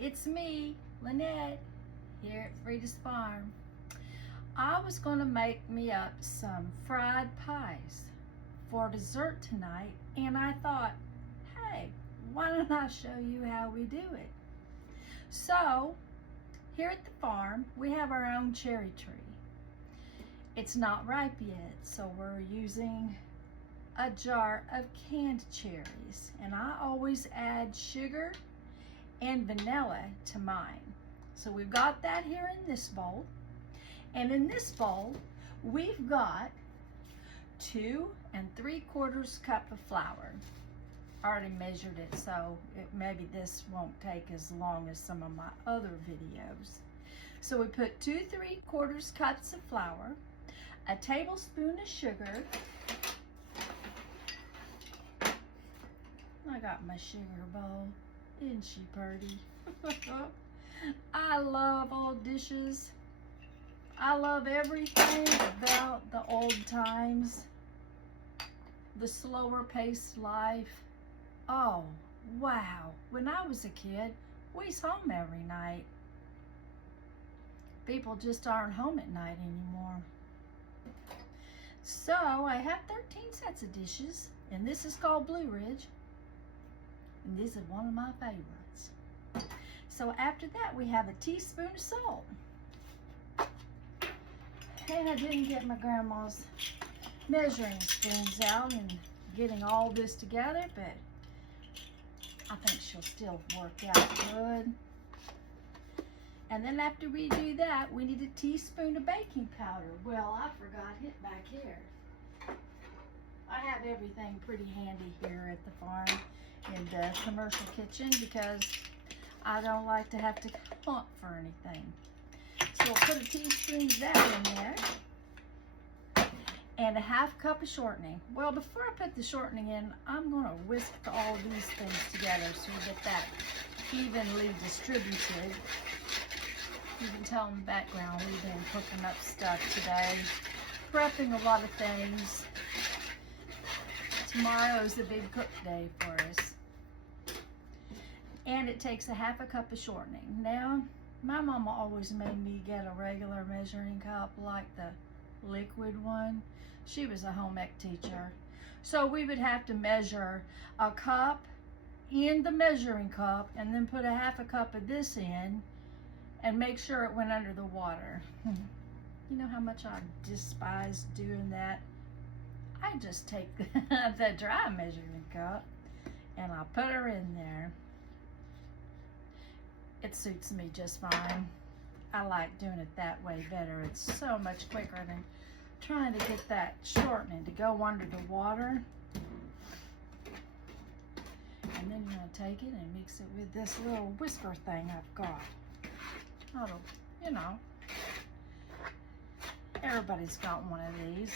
it's me, Lynette, here at Frida's Farm. I was going to make me up some fried pies for dessert tonight, and I thought, hey, why don't I show you how we do it? So, here at the farm, we have our own cherry tree. It's not ripe yet, so we're using a jar of canned cherries, and I always add sugar and vanilla to mine. So we've got that here in this bowl, and in this bowl we've got 2 3/4 cup of flour. I already measured it, so maybe this won't take as long as some of my other videos. So we put 2 3/4 cups of flour, a tablespoon of sugar. I got my sugar bowl. Isn't she pretty? I love old dishes. I love everything about the old times, the slower paced life. Oh, wow. When I was a kid, we was home every night. People just aren't home at night anymore. So I have 13 sets of dishes, and this is called Blue Ridge. And this is one of my favorites. So after that, we have a teaspoon of salt. And I didn't get my grandma's measuring spoons out and getting all this together, but I think she'll still work out good. And then after we do that, we need a teaspoon of baking powder. Well, I forgot it back here. I have everything pretty handy here at the farm in the commercial kitchen because I don't like to have to hunt for anything. So we'll put a teaspoon of that in there and a 1/2 cup of shortening. Well, before I put the shortening in, I'm going to whisk all these things together so we get that evenly distributed. You can tell in the background we've been cooking up stuff today, prepping a lot of things. Tomorrow's a big cook day for us. And it takes a 1/2 cup of shortening. Now, my mama always made me get a regular measuring cup like the liquid one. She was a home ec teacher. So we would have to measure a cup in the measuring cup and then put a 1/2 cup of this in and make sure it went under the water. You know how much I despise doing that? I just take the dry measuring cup and I put her in there. It suits me just fine. I like doing it that way better. It's so much quicker than trying to get that shortening to go under the water. And then you're going to take it and mix it with this little whisker thing I've got. Oh, you know, everybody's got one of these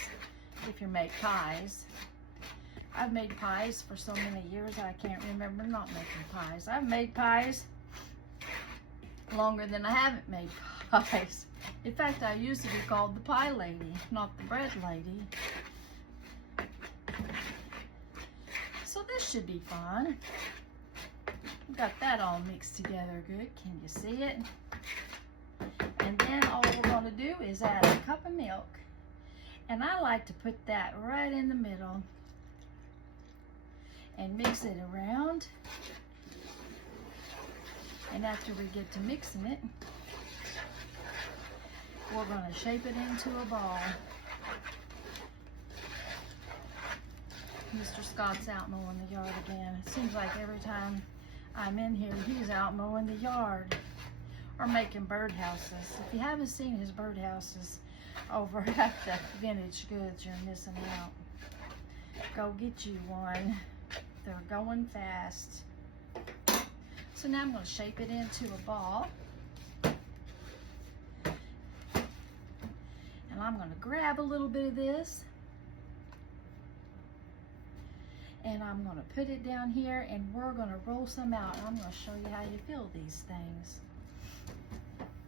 if you make pies. I've made pies for so many years I can't remember not making pies. I've made pies longer than I haven't made pies. In fact, I used to be called the pie lady, not the bread lady. So this should be fun. Got that all mixed together good. Can you see it? And then all we're going to do is add a cup of milk. And I like to put that right in the middle and mix it around. And after we get to mixing it, we're going to shape it into a ball. Mr. Scott's out mowing the yard again. It seems like every time I'm in here, he's out mowing the yard or making birdhouses. If you haven't seen his birdhouses over at the Vintage Goods, you're missing out. Go get you one. They're going fast. So now I'm going to shape it into a ball. And I'm going to grab a little bit of this. And I'm going to put it down here and we're going to roll some out. I'm going to show you how you fill these things.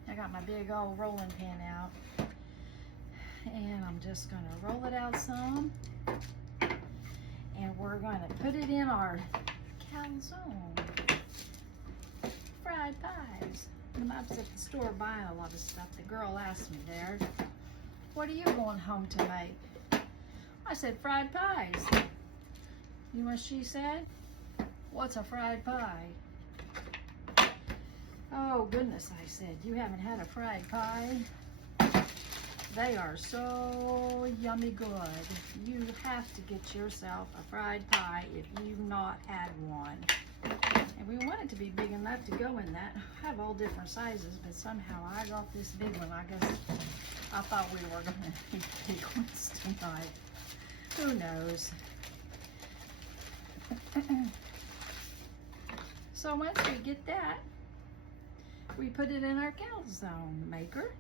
I got my big old rolling pin out. And I'm just going to roll it out some. And we're going to put it in our calzone. fried pies. When I was at the store buying a lot of stuff, the girl asked me there, what are you going home to make? I said, fried pies. You know what she said? What's a fried pie? Oh goodness, I said, you haven't had a fried pie? They are so yummy good. You have to get yourself a fried pie if you've not had one. And we want it to be big enough to go in that. I have all different sizes, but somehow I got this big one. I guess I thought we were going to eat big ones tonight. Who knows? So once we get that, we put it in our calzone maker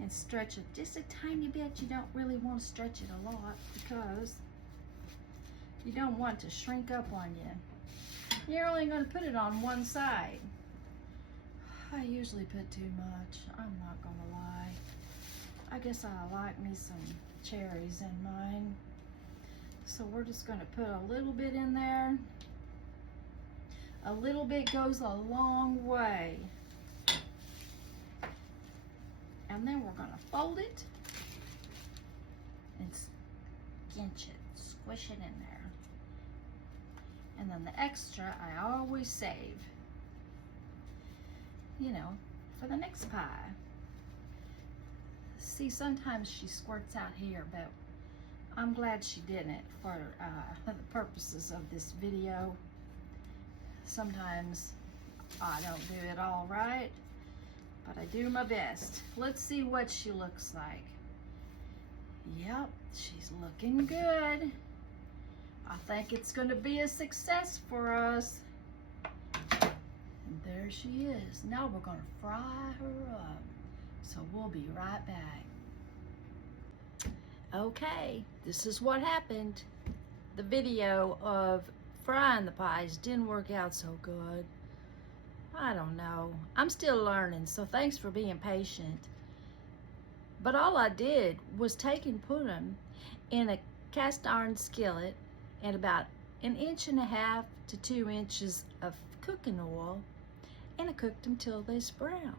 and stretch it just a tiny bit. You don't really want to stretch it a lot because you don't want it to shrink up on you. You're only going to put it on one side. I usually put too much. I'm not going to lie. I guess I like me some cherries in mine. So we're just going to put a little bit in there. A little bit goes a long way. And then we're going to fold it and pinch it, squish it in there. And then the extra I always save, you know, for the next pie. See, sometimes she squirts out here, but I'm glad she didn't for the purposes of this video. Sometimes I don't do it all right, but I do my best. Let's see what she looks like. Yep, she's looking good. I think it's going to be a success for us. And there she is. Now we're going to fry her up. So we'll be right back. Okay, this is what happened. The video of frying the pies didn't work out so good. I don't know. I'm still learning, so thanks for being patient. But all I did was take and put them in a cast iron skillet and about 1.5 to 2 inches of cooking oil, and I cooked them till they was brown.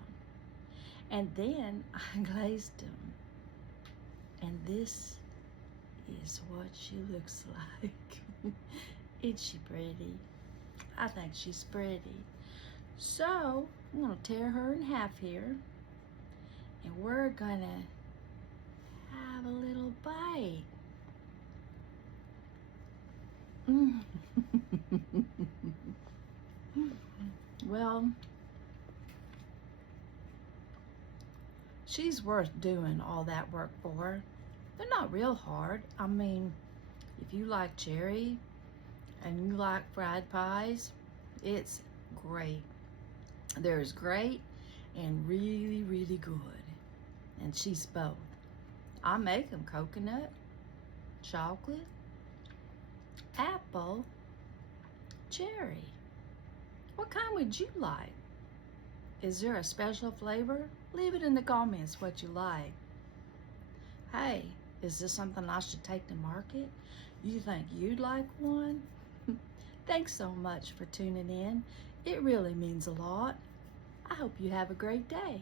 And then I glazed them. And this is what she looks like. Isn't she pretty? I think she's pretty. So I'm gonna tear her in half here, and we're gonna have a little bite. Well, she's worth doing all that work for. They're not real hard. I mean, if you like cherry and you like fried pies, it's great. There's great and really, really good. And she's both. I make them coconut, chocolate, apple, cherry. What kind would you like? Is there a special flavor? Leave it in the comments what you like. Hey, is this something I should take to market? You think you'd like one? Thanks so much for tuning in. It really means a lot. I hope you have a great day.